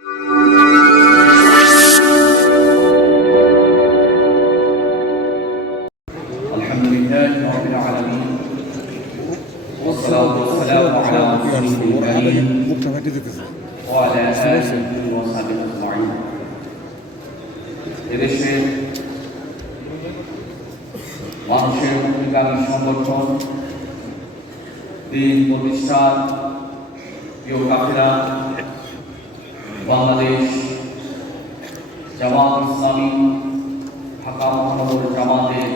আলহামদুলিল্লাহি রাব্বিল আলামিন والصلاة والسلام على رسوله الكريم وعلى آله وصحبه أجمعين এদেশের মানুষের মুক্তিকামী সংগঠন দিন প্রতিষ্ঠার প্রিয় কাফেলা বাংলাদেশ জামাত ইসলামী ঢাকা মহানগর জামাতের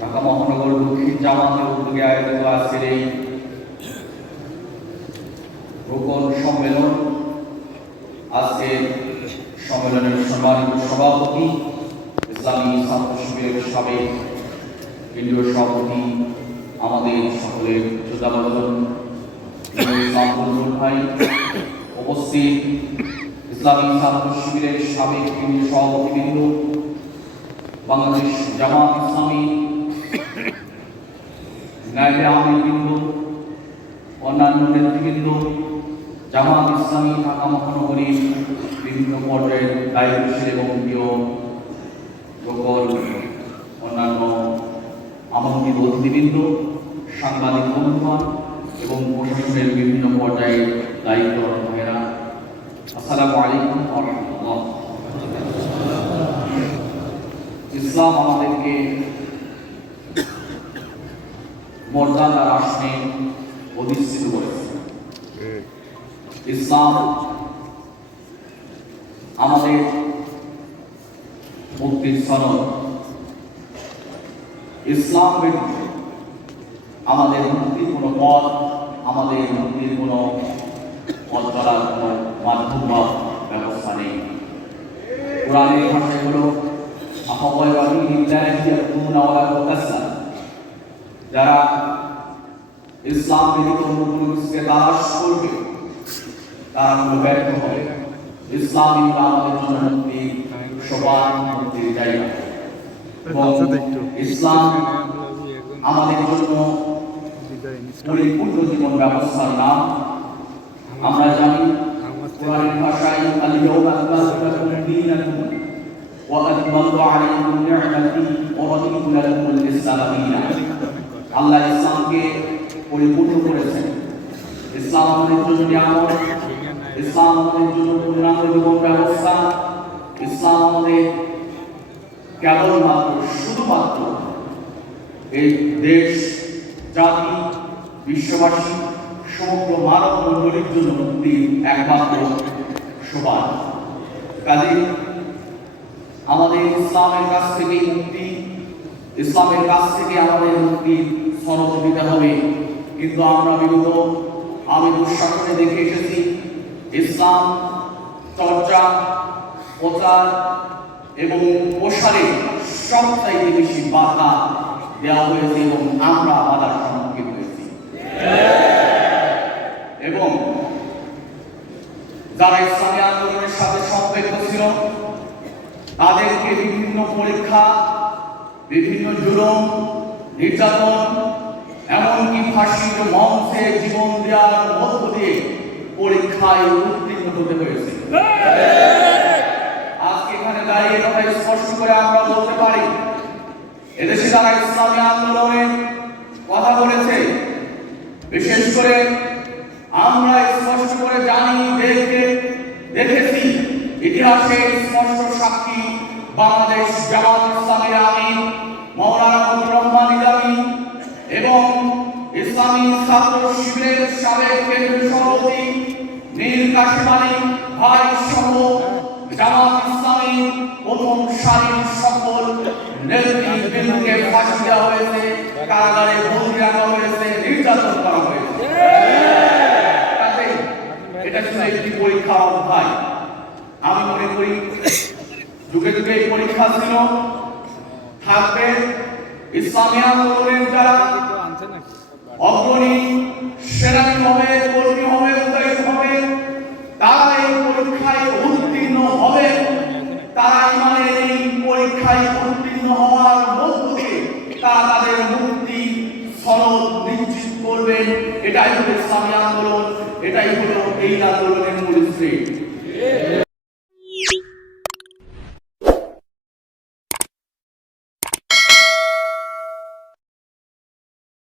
ঢাকা মহানগর দক্ষিণ জামাতের উদ্যোগে আয়োজিত আজকের এই রোকন সম্মেলন। আজকে সম্মেলনের সম্মানিত সভাপতি ইসলামী ছাত্র শিবিরের সাবেক কেন্দ্রীয় সভাপতি আমাদের সকলের শ্রদ্ধাভাজন ভাই, উপস্থিত ইসলামী ছাত্র শিবিরের সাবেক কেন্দ্রীয় সভাপতিবৃন্দ, বাংলাদেশ জামাত ইসলামী নায়েবে আমিরবৃন্দ, অন্যান্য নেতৃবৃন্দ, জামাত ইসলামী ঢাকা মহানগরীর বিভিন্ন পর্যায়ের দায়িত্বশীল এবং প্রিয় সকল অন্যান্য আমন্ত্রিত অতিথিবৃন্দ, সাংবাদিক বন্ধুগণ এবং প্রশাসনের বিভিন্ন পর্যায়ে দায়িত্বরত ভাইয়েরা, আসসালামু আলাইকুম ওয়া রাহমাতুল্লাহ। ইসলাম আমাদেরকে মর্যাদার আসনে অধিষ্ঠিত করেছে। ইসলাম আমাদের মুক্তির সনদ। ইসলাম ব্যতীত আমাদের মুক্তির কোনো পথ, আমাদের মুক্তির কোনো পথ চলার কোনো মাধ্যম বা ব্যবস্থা নেই। কোরআনের ভাষায় হলো যারা ইসলাম ব্যতীত অন্য কোনো কিছুকে তালাশ করবে তারা হলো ব্যর্থ হবে। ইসলামই আমাদের জন্য মুক্তি, সবার মুক্তির জায়গা। ইসলাম আমাদের জন্য পরিপূর্ণ জীবন ব্যবস্থার নাম। আমরা জানি কোরআনের ভাষায় আল-ইয়াওমা আকমালতু লাকুম দীনাকুম ওয়া আতমামতু আলাইকুম নি'মাতি ওয়া রাদিতু লাকুমুল ইসলাম দীনা। আল্লাহ ইসলামকে পরিপূর্ণ করেছেন। ইসলাম আমাদের জন্য নিয়ামত, ইসলাম আমাদের জন্য পূর্ণাঙ্গ জীবন ব্যবস্থা। ইসলাম আমাদের কেবলমাত্র শুধুমাত্র এই দেশ, জাতি, বিশ্ববাসী, সমগ্র মানব মণ্ডলীর জন্য মুক্তির একমাত্র সোপান। কাজে আমাদের ইসলামের কাছ থেকে মুক্তি, ইসলামের কাছ থেকে আমাদের মুক্তির সনদ দিতে হবে। কিন্তু আমরা আমি দুঃশাসনে দেখে এসেছি ইসলাম চর্চা, প্রচার এবং প্রসারে সবচাইতে বেশি বাধা দেওয়া হয়েছে এবং আমরা বাধার সম্মুখীন হয়েছি। এবং যারা ইসলামী আন্দোলনের সাথে সম্পৃক্ত ছিল তাদেরকে বিভিন্ন পরীক্ষা, বিভিন্ন জুলুম, নির্যাতন, এমনকি ফাঁসির মঞ্চে জীবন দেওয়ার মধ্য দিয়ে পরীক্ষায় উত্তীর্ণ হতে হয়েছে। আজকে এখানে দাঁড়িয়ে কথা স্পষ্ট করে আমরা বলতে পারি এদেশে যারা ইসলামী আন্দোলনের কথা বলেছে, বিশেষ করে আমরা স্পষ্ট করে জানি, দেখেছি, ইতিহাসে স্পষ্ট সাক্ষী বাংলাদেশ জামাত ইসলামীর আমির মাওলানা আব্দুর রহমান ইলাহি এবং ইসলামী ছাত্র শিবিরের সাবেক কেন্দ্রীয় সভাপতি মীর কাসেম আলী ভাই সহ জামাত ইসলামী প্রথম সারির সকল নেতৃবৃন্দকে ফাঁসি দেওয়া হয়েছে, কারাগারে বন্দী রাখা হয়েছে, নির্যাতন করা হয়েছে। এটা ছিল একটি পরীক্ষা অধ্যায়। আমি মনে করি যুগে যুগে এই পরীক্ষা ছিল, থাকবে। ইসলামী আন্দোলনের যারা অগ্রণী সেনানী হবে, কর্মী হবে, উদয় হবে, তারা এই পরীক্ষায় উত্তীর্ণ হবে। তারা ইমানের এই পরীক্ষায় উত্তীর্ণ হওয়ার মধ্য দিয়ে তারা তাদের মুক্তি সনদ নিশ্চিত করবেন। এটাই হলো ইসলামী আন্দোলন, এটাই হলো এই আন্দোলনের মূল স্রোত।